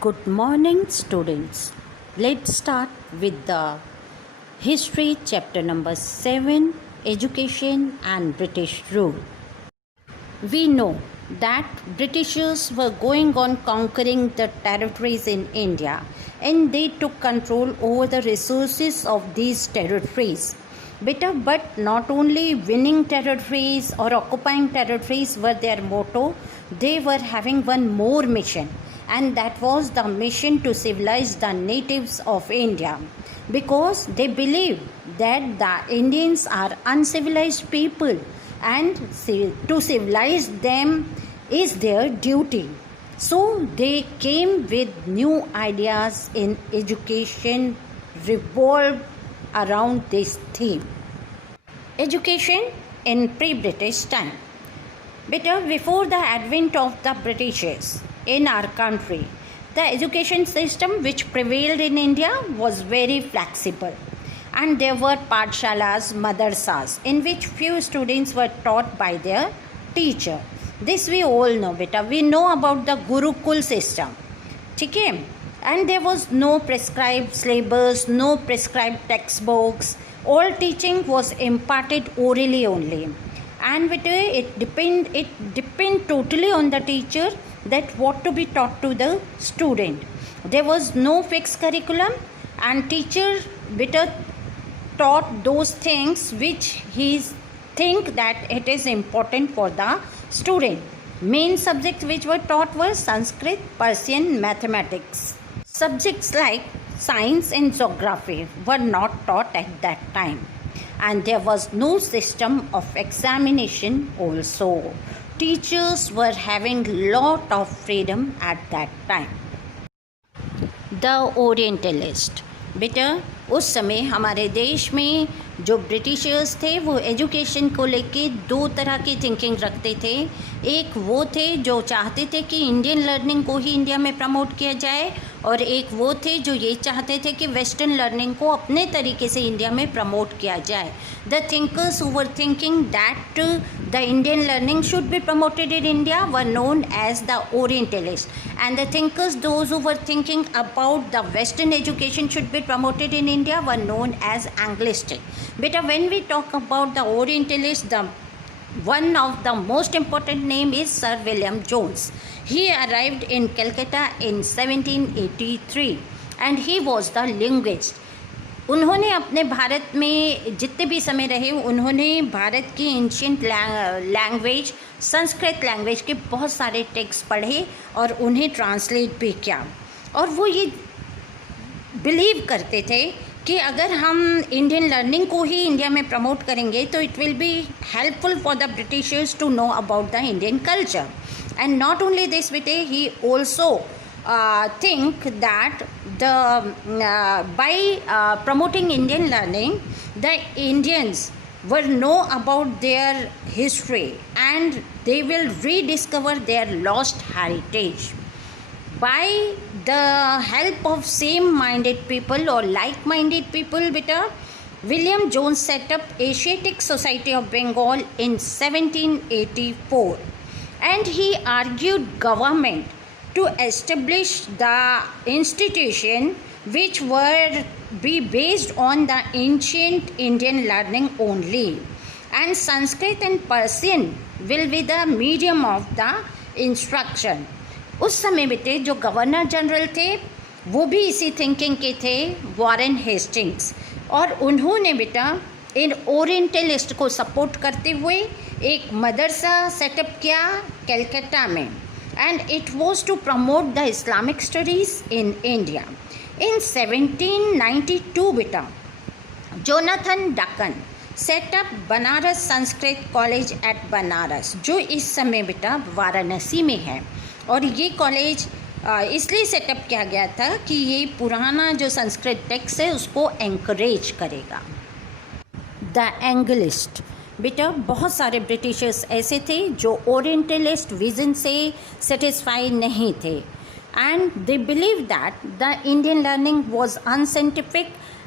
Good morning, students. Let's start with the history chapter number 7, Education and British Rule. We know that Britishers were going on conquering the territories in India, and they took control over the resources of these territories. But not only winning territories or occupying territories were their motto, they were having one more mission, and that was the mission to civilize the natives of India, because they believe that the Indians are uncivilized people, and to civilize them is their duty. So they came with new ideas in education revolved around this theme. Education in pre-British time. Before the advent of the Britishers in our country, the education system which prevailed in India was very flexible, and there were pathshalas, madrasas, in which few students were taught by their teacher. This we all know, we know about the Gurukul system. Okay? And there was no prescribed syllabus, no prescribed textbooks. All teaching was imparted orally only, and it depend totally on the teacher that what to be taught to the student. There was no fixed curriculum, and teacher taught those things which he think that it is important for the student. Main subjects which were taught were Sanskrit, Persian, mathematics. Subjects like science and geography were not taught at that time, and there was no system of examination also. Teachers were having lot of freedom at that time. The Orientalist. उस समय हमारे देश में जो Britishers थे वो education को लेके दो तरह की थिंकिंग रखते थे. एक वो थे जो चाहते थे कि इंडियन लर्निंग को ही इंडिया में प्रमोट किया जाए, और एक वो थे जो ये चाहते थे कि वेस्टर्न लर्निंग को अपने तरीके से इंडिया में प्रमोट किया जाए. The thinkers who were thinking that the Indian learning should be promoted in India were known as the orientalist, and the thinkers those who were thinking about the western education should be promoted in India were known as Anglistic. When we talk about the Orientalists, one of the most important name is Sir William Jones. He arrived in Calcutta in 1783 and he was the linguist. उन्होंने अपने भारत में जितने भी समय रहे उन्होंने भारत की ancient language Sanskrit language के बहुत सारे टेक्स्ट पढ़े और उन्हें ट्रांसलेट भी किया. और वो ये बिलीव करते थे कि अगर हम इंडियन लर्निंग को ही इंडिया में प्रमोट करेंगे तो it will be helpful for the Britishers to know about the Indian culture. And not only this he also think that by promoting Indian learning, the Indians will know about their history and they will rediscover their lost heritage. By the help of same-minded people or like-minded people, William Jones set up Asiatic Society of Bengal in 1784, and he argued government to establish the institution which were be based on the ancient Indian learning only, and Sanskrit and Persian will be the medium of the instruction. उस समय जो governor general थे वो भी इसी thinking के थे, Warren Hastings, और उन्होंने इन ओरिएंटलिस्ट को सपोर्ट करते हुए एक मदरसा सेटअप किया कलकत्ता में, and it was to promote the Islamic studies in India. In 1792 Jonathan Duncan set up Banaras Sanskrit college at Banaras, जो इस समय वाराणसी में है. और ये कॉलेज इसलिए सेटअप किया गया था कि ये पुराना जो संस्कृत टेक्स्ट है उसको एंकरेज करेगा. The anglicist. बहुत सारे ब्रिटिशर्स ऐसे थे जो ओरिएंटलिस्ट विजन से सेटिस्फाई नहीं थे, and they believe that the Indian learning was unscientific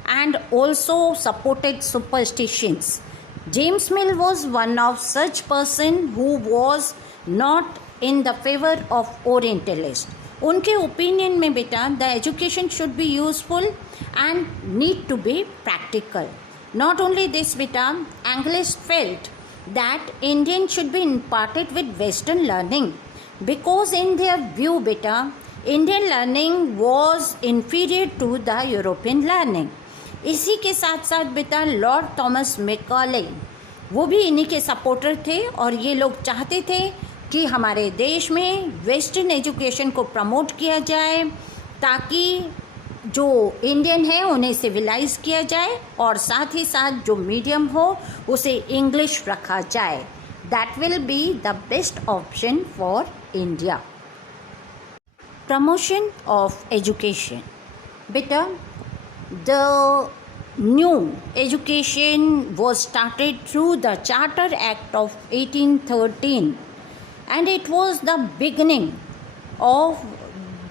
and also supported superstitions. James mill was one of such person who was not in the favor of Orientalists. उनके opinion में बेटा the education should be useful and need to be practical. Not only this बेटा, English felt that Indian should be imparted with western learning, because in their view बेटा Indian learning was inferior to the European learning. इसी के साथ साथ बेटा Lord Thomas Macaulay वो भी इन्हीं के सपोर्टर थे, और ये लोग चाहते थे कि हमारे देश में वेस्टर्न एजुकेशन को प्रमोट किया जाए, ताकि जो इंडियन है उन्हें सिविलाइज किया जाए, और साथ ही साथ जो मीडियम हो उसे इंग्लिश रखा जाए. That will be the best option for India. Promotion of education बेटा, the new education was started through the Charter Act of 1813, and it was the beginning of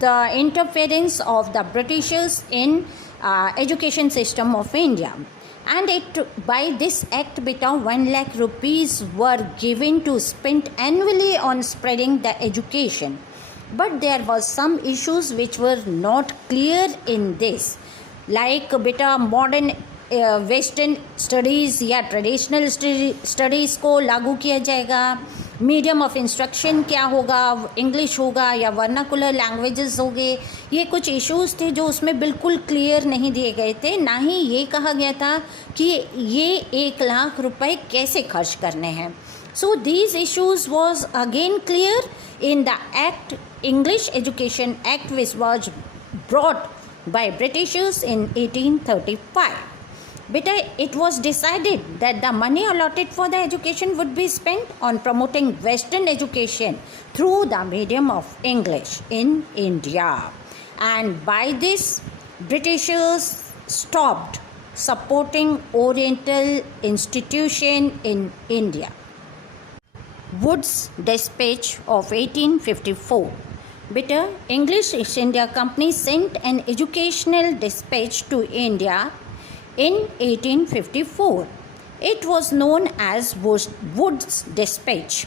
the interference of the Britishers in education system of India. And by this act beta 1 lakh rupees were given to spent annually on spreading the education. But there was some issues which were not clear in this, like बेटा modern western studies या traditional studies को लागू किया जाएगा, medium of instruction क्या होगा, English होगा या वर्नाकुलर लैंग्वेजेस होंगे. ये कुछ इश्यूज़ थे जो उसमें बिल्कुल क्लियर नहीं दिए गए थे. ना ही ये कहा गया था कि ये 1 लाख रुपए कैसे खर्च करने हैं. So these issues was again clear in the Act, English Education Act, which was brought by Britishers in 1835. Beta, it was decided that the money allotted for the education would be spent on promoting Western education through the medium of English in India. And by this, Britishers stopped supporting Oriental institution in India. Wood's Dispatch of 1854. Beta, English East India Company sent an educational dispatch to India in 1854. It was known as Wood's Dispatch.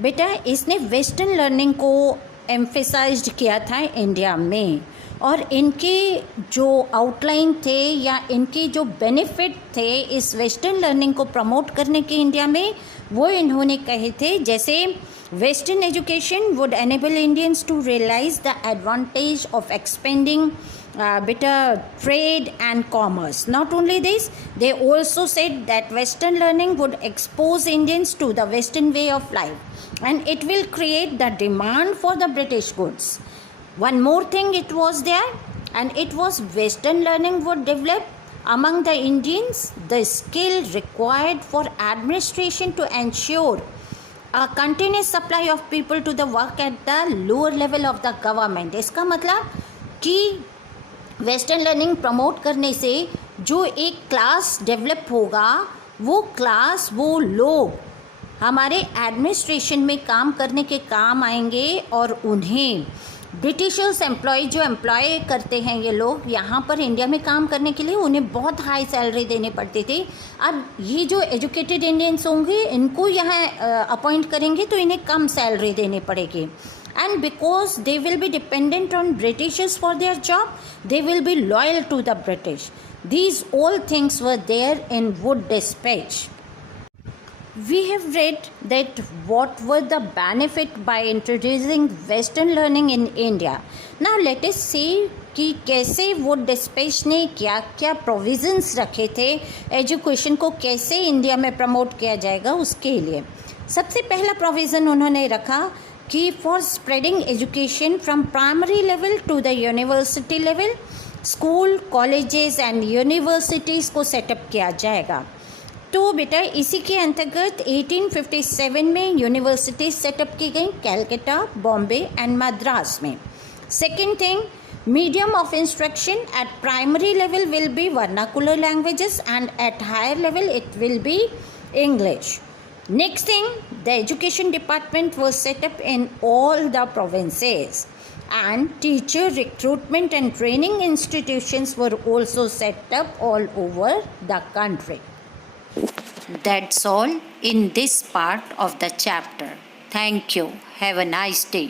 बेटा इसने western learning को emphasised किया था India में, और इनके जो outline थे या इनके जो बेनिफिट थे इस वेस्टर्न लर्निंग को प्रमोट करने के इंडिया में, वो इन्होंने कहे थे. जैसे Western education would enable Indians to realize the advantage of expanding better trade and commerce. Not only this, they also said that Western learning would expose Indians to the Western way of life, and it will create the demand for the British goods. One more thing it was there, and it was Western learning would develop among the Indians the skill required for administration to ensure a continuous supply of people to the work at the lower level of the government. इसका मतलब कि western learning promote करने से जो एक class develop होगा, वो class, वो लोग हमारे एडमिनिस्ट्रेशन में काम करने के काम आएंगे, और उन्हें ब्रिटिशर्स जो एम्प्लॉय करते हैं, ये लोग यहाँ पर इंडिया में काम करने के लिए उन्हें बहुत हाई सैलरी देने पड़ती थी. अब ये जो एजुकेटेड इंडियंस होंगे इनको यहाँ अपॉइंट करेंगे तो इन्हें कम सैलरी देनी पड़ेगी. And because they will be dependent on Britishers for their job, they will be loyal to the British. These all things were there in Wood dispatch. We have read that what were the benefit by introducing Western learning in India. Now let us see कि कैसे Wood dispatch ने क्या क्या provisions रखे थे, education को कैसे India में प्रमोट किया जाएगा उसके लिए. सबसे पहला प्रोविज़न उन्होंने रखा कि for spreading education from primary level to the university level, school, colleges and universities को सेटअप किया जाएगा. तो बेटा इसी के अंतर्गत 1857 में यूनिवर्सिटी सेटअप की गई कैलकाटा, बॉम्बे एंड मद्रास में. Second thing, medium of instruction at primary level will be vernacular languages and at higher level it will be English. Next thing, the education department was set up in all the provinces, and teacher recruitment and training institutions were also set up all over the country. That's all in this part of the chapter. Thank you. Have a nice day.